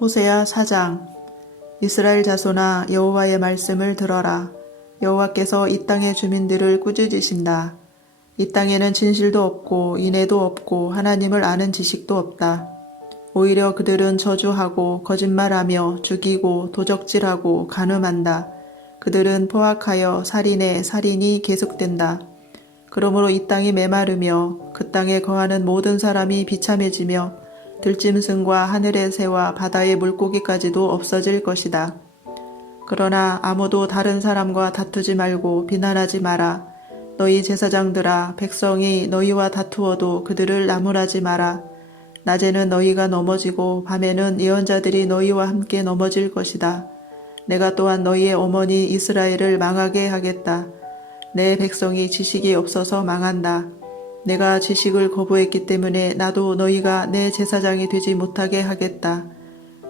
호세야 4장. 이스라엘 자손아, 여호와의 말씀을 들어라. 여호와께서 이 땅의 주민들을 꾸짖으신다. 이 땅에는 진실도 없고 인애도 없고 하나님을 아는 지식도 없다. 오히려 그들은 저주하고 거짓말하며 죽이고 도적질하고 간음한다. 그들은 포악하여 살인해 살인이 계속된다. 그러므로 이 땅이 메마르며 그 땅에 거하는 모든 사람이 비참해지며 들짐승과 하늘의 새와 바다의 물고기까지도 없어질 것이다. 그러나 아무도 다른 사람과 다투지 말고 비난하지 마라. 너희 제사장들아, 백성이 너희와 다투어도 그들을 나무라지 마라. 낮에는 너희가 넘어지고 밤에는 예언자들이 너희와 함께 넘어질 것이다. 내가 또한 너희의 어머니 이스라엘을 망하게 하겠다. 내 백성이 지식이 없어서 망한다. 내가 지식을 거부했기 때문에 나도 너희가 내 제사장이 되지 못하게 하겠다.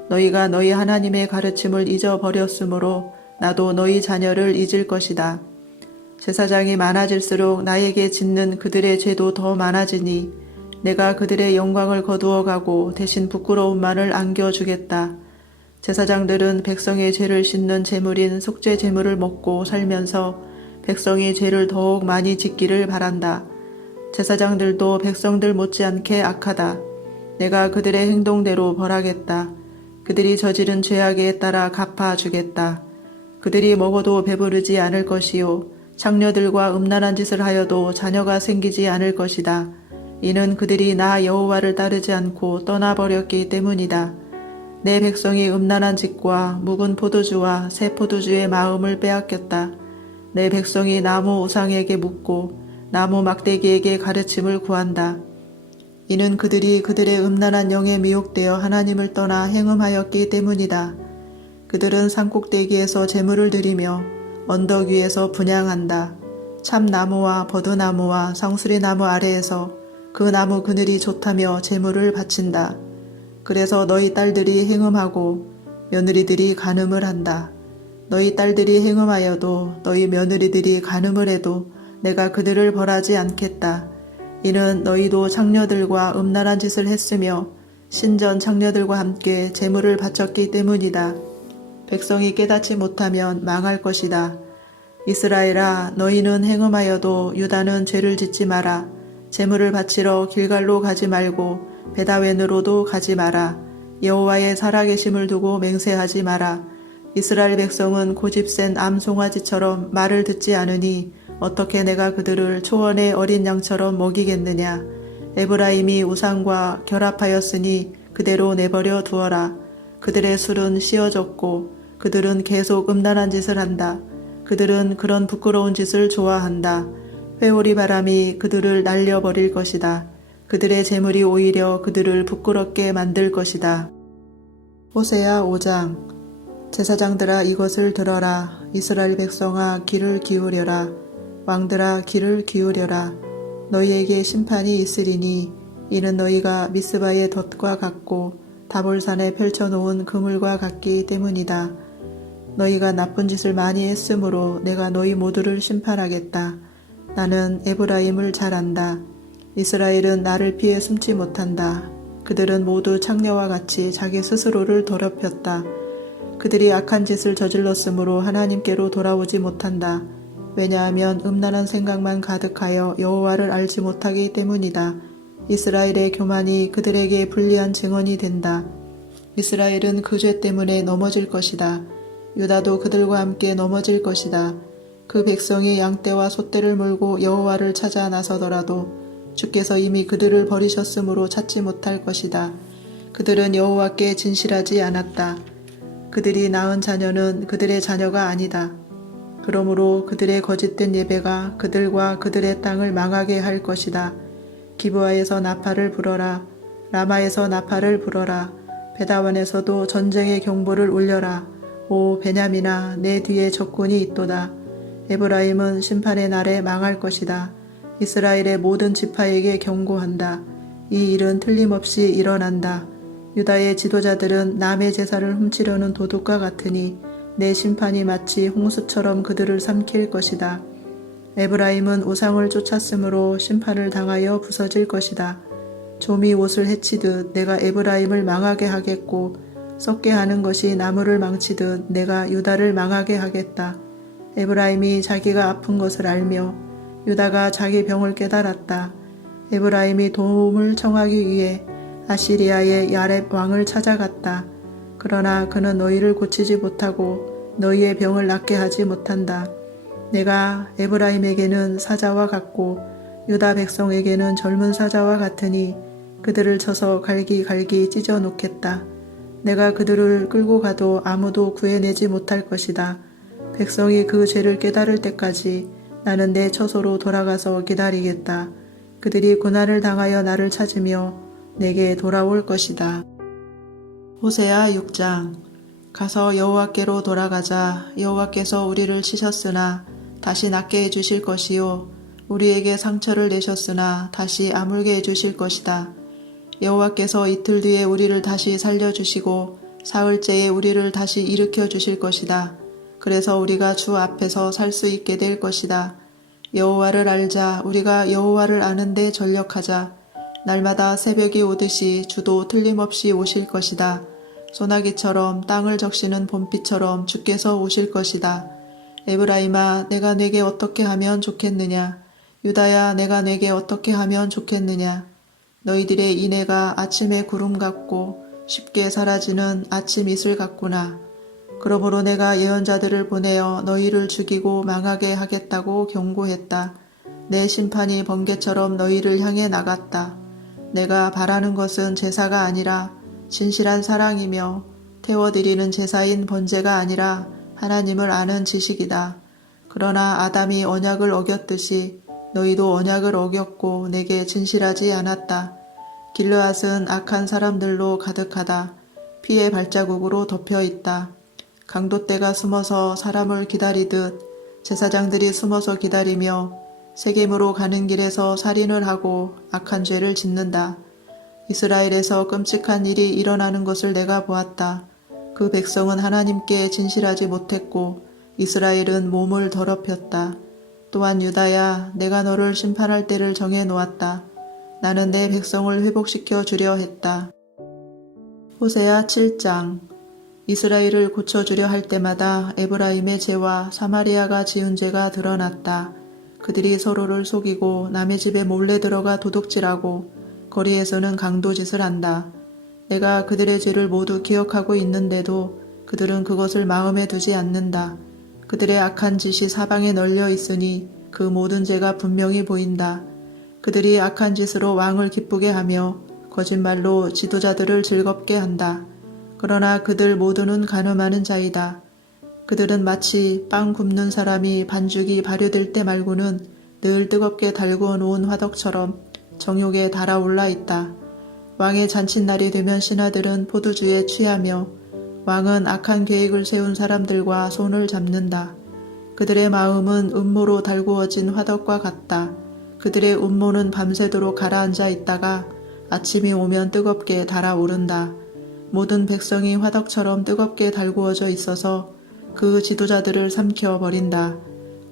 너희가 너희 하나님의 가르침을 잊어버렸으므로 나도 너희 자녀를 잊을 것이다. 제사장이 많아질수록 나에게 짓는 그들의 죄도 더 많아지니 내가 그들의 영광을 거두어가고 대신 부끄러움만을 안겨주겠다. 제사장들은 백성의 죄를 씻는 제물인 속죄 제물을 먹고 살면서 백성이 죄를 더욱 많이 짓기를 바란다. 제사장들도 백성들 못지않게 악하다. 내가 그들의 행동대로 벌하겠다. 그들이 저지른 죄악에 따라 갚아주겠다. 그들이 먹어도 배부르지 않을 것이요 창녀들과 음란한 짓을 하여도 자녀가 생기지 않을 것이다. 이는 그들이 나 여호와를 따르지 않고 떠나버렸기 때문이다. 내 백성이 음란한 짓과 묵은 포도주와 새 포도주의 마음을 빼앗겼다. 내 백성이 나무 우상에게 묻고 나무 막대기에게 가르침을 구한다. 이는 그들이 그들의 음란한 영에 미혹되어 하나님을 떠나 행음하였기 때문이다. 그들은 산꼭대기에서 제물을 드리며 언덕 위에서 분향한다. 참나무와 버드나무와 상수리나무 아래에서 그 나무 그늘이 좋다며 제물을 바친다. 그래서 너희 딸들이 행음하고 며느리들이 간음을 한다. 너희 딸들이 행음하여도 너희 며느리들이 간음을 해도 내가 그들을 벌하지 않겠다. 이는 너희도 창녀들과 음란한 짓을 했으며 신전 창녀들과 함께 제물을 바쳤기 때문이다. 백성이 깨닫지 못하면 망할 것이다. 이스라엘아, 너희는 행음하여도 유다는 죄를 짓지 마라. 제물을 바치러 길갈로 가지 말고 베다웬으로도 가지 마라. 여호와의 살아계심을 두고 맹세하지 마라. 이스라엘 백성은 고집센 암송아지처럼 말을 듣지 않으니 어떻게 내가 그들을 초원의 어린 양처럼 먹이겠느냐. 에브라임이 우상과 결합하였으니 그대로 내버려 두어라. 그들의 술은 씌어졌고 그들은 계속 음란한 짓을 한다. 그들은 그런 부끄러운 짓을 좋아한다. 회오리 바람이 그들을 날려버릴 것이다. 그들의 재물이 오히려 그들을 부끄럽게 만들 것이다. 호세야 5장. 제사장들아, 이것을 들어라. 이스라엘 백성아, 귀를 기울여라. 왕들아, 귀를 기울여라. 너희에게 심판이 있으리니 이는 너희가 미스바의 덫과 같고 다볼산에 펼쳐놓은 그물과 같기 때문이다. 너희가 나쁜 짓을 많이 했으므로 내가 너희 모두를 심판하겠다. 나는 에브라임을 잘 안다. 이스라엘은 나를 피해 숨지 못한다. 그들은 모두 창녀와 같이 자기 스스로를 더럽혔다. 그들이 악한 짓을 저질렀으므로 하나님께로 돌아오지 못한다. 왜냐하면 음란한 생각만 가득하여 여호와를 알지 못하기 때문이다. 이스라엘의 교만이 그들에게 불리한 증언이 된다. 이스라엘은 그 죄 때문에 넘어질 것이다. 유다도 그들과 함께 넘어질 것이다. 그 백성이 양떼와 소떼를 몰고 여호와를 찾아 나서더라도 주께서 이미 그들을 버리셨으므로 찾지 못할 것이다. 그들은 여호와께 진실하지 않았다. 그들이 낳은 자녀는 그들의 자녀가 아니다. 그러므로 그들의 거짓된 예배가 그들과 그들의 땅을 망하게 할 것이다. 기브아에서 나팔을 불어라. 라마에서 나팔을 불어라. 베다원에서도 전쟁의 경보를 울려라. 오 베냐민아, 내 뒤에 적군이 있도다. 에브라임은 심판의 날에 망할 것이다. 이스라엘의 모든 지파에게 경고한다. 이 일은 틀림없이 일어난다. 유다의 지도자들은 남의 제사를 훔치려는 도둑과 같으니 내 심판이 마치 홍수처럼 그들을 삼킬 것이다. 에브라임은 우상을 쫓았으므로 심판을 당하여 부서질 것이다. 좀이 옷을 해치듯 내가 에브라임을 망하게 하겠고 썩게 하는 것이 나무를 망치듯 내가 유다를 망하게 하겠다. 에브라임이 자기가 아픈 것을 알며 유다가 자기 병을 깨달았다. 에브라임이 도움을 청하기 위해 아시리아의 야렙 왕을 찾아갔다. 그러나 그는 너희를 고치지 못하고 너희의 병을 낫게 하지 못한다. 내가 에브라임에게는 사자와 같고 유다 백성에게는 젊은 사자와 같으니 그들을 쳐서 갈기갈기 찢어 놓겠다. 내가 그들을 끌고 가도 아무도 구해내지 못할 것이다. 백성이 그 죄를 깨달을 때까지 나는 내 처소로 돌아가서 기다리겠다. 그들이 고난을 당하여 나를 찾으며 내게 돌아올 것이다. 호세아 6장. 가서 여호와께로 돌아가자. 여호와께서 우리를 치셨으나 다시 낫게 해주실 것이요 우리에게 상처를 내셨으나 다시 아물게 해주실 것이다. 여호와께서 이틀 뒤에 우리를 다시 살려주시고 사흘째에 우리를 다시 일으켜 주실 것이다. 그래서 우리가 주 앞에서 살 수 있게 될 것이다. 여호와를 알자. 우리가 여호와를 아는데 전력하자. 날마다 새벽이 오듯이 주도 틀림없이 오실 것이다. 소나기처럼 땅을 적시는 봄비처럼 주께서 오실 것이다. 에브라임아, 내가 네게 어떻게 하면 좋겠느냐? 유다야, 내가 네게 어떻게 하면 좋겠느냐? 너희들의 인애가 아침의 구름 같고 쉽게 사라지는 아침 이슬 같구나. 그러므로 내가 예언자들을 보내어 너희를 죽이고 망하게 하겠다고 경고했다. 내 심판이 번개처럼 너희를 향해 나갔다. 내가 바라는 것은 제사가 아니라 진실한 사랑이며 태워드리는 제사인 번제가 아니라 하나님을 아는 지식이다. 그러나 아담이 언약을 어겼듯이 너희도 언약을 어겼고 내게 진실하지 않았다. 길르앗은 악한 사람들로 가득하다. 피의 발자국으로 덮여 있다. 강도떼가 숨어서 사람을 기다리듯 제사장들이 숨어서 기다리며 세겜으로 가는 길에서 살인을 하고 악한 죄를 짓는다. 이스라엘에서 끔찍한 일이 일어나는 것을 내가 보았다. 그 백성은 하나님께 진실하지 못했고 이스라엘은 몸을 더럽혔다. 또한 유다야, 내가 너를 심판할 때를 정해 놓았다. 나는 내 백성을 회복시켜 주려 했다. 호세아 7장. 이스라엘을 고쳐주려 할 때마다 에브라임의 죄와 사마리아가 지은 죄가 드러났다. 그들이 서로를 속이고 남의 집에 몰래 들어가 도둑질하고 거리에서는 강도짓을 한다. 내가 그들의 죄를 모두 기억하고 있는데도 그들은 그것을 마음에 두지 않는다. 그들의 악한 짓이 사방에 널려 있으니 그 모든 죄가 분명히 보인다. 그들이 악한 짓으로 왕을 기쁘게 하며 거짓말로 지도자들을 즐겁게 한다. 그러나 그들 모두는 가늠하는 자이다. 그들은 마치 빵 굽는 사람이 반죽이 발효될 때 말고는 늘 뜨겁게 달구어 놓은 화덕처럼 정욕에 달아올라 있다. 왕의 잔칫날이 되면 신하들은 포도주에 취하며 왕은 악한 계획을 세운 사람들과 손을 잡는다. 그들의 마음은 음모로 달구어진 화덕과 같다. 그들의 음모는 밤새도록 가라앉아 있다가 아침이 오면 뜨겁게 달아오른다. 모든 백성이 화덕처럼 뜨겁게 달구어져 있어서 그 지도자들을 삼켜버린다.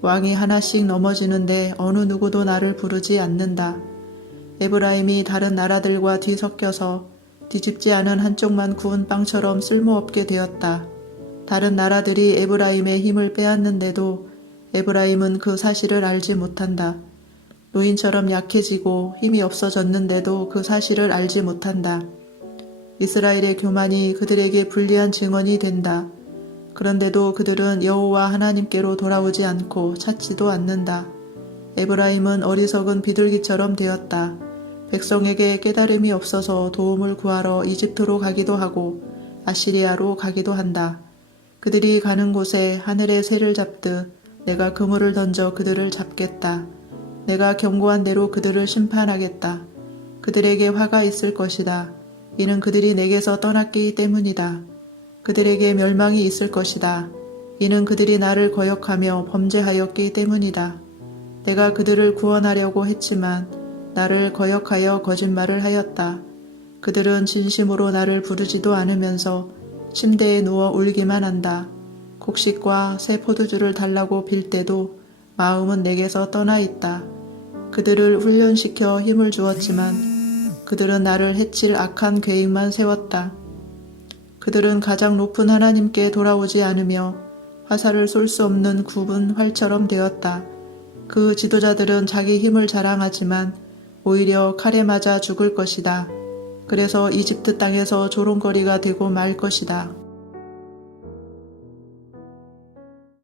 왕이 하나씩 넘어지는데 어느 누구도 나를 부르지 않는다. 에브라임이 다른 나라들과 뒤섞여서 뒤집지 않은 한쪽만 구운 빵처럼 쓸모없게 되었다. 다른 나라들이 에브라임의 힘을 빼앗는데도 에브라임은 그 사실을 알지 못한다. 노인처럼 약해지고 힘이 없어졌는데도 그 사실을 알지 못한다. 이스라엘의 교만이 그들에게 불리한 증언이 된다. 그런데도 그들은 여호와 하나님께로 돌아오지 않고 찾지도 않는다. 에브라임은 어리석은 비둘기처럼 되었다. 백성에게 깨달음이 없어서 도움을 구하러 이집트로 가기도 하고 아시리아로 가기도 한다. 그들이 가는 곳에 하늘의 새를 잡듯 내가 그물을 던져 그들을 잡겠다. 내가 경고한 대로 그들을 심판하겠다. 그들에게 화가 있을 것이다. 이는 그들이 내게서 떠났기 때문이다. 그들에게 멸망이 있을 것이다. 이는 그들이 나를 거역하며 범죄하였기 때문이다. 내가 그들을 구원하려고 했지만 나를 거역하여 거짓말을 하였다. 그들은 진심으로 나를 부르지도 않으면서 침대에 누워 울기만 한다. 곡식과 새 포도주를 달라고 빌 때도 마음은 내게서 떠나 있다. 그들을 훈련시켜 힘을 주었지만 그들은 나를 해칠 악한 계획만 세웠다. 그들은 가장 높은 하나님께 돌아오지 않으며 화살을 쏠 수 없는 굽은 활처럼 되었다. 그 지도자들은 자기 힘을 자랑하지만 오히려 칼에 맞아 죽을 것이다. 그래서 이집트 땅에서 조롱거리가 되고 말 것이다.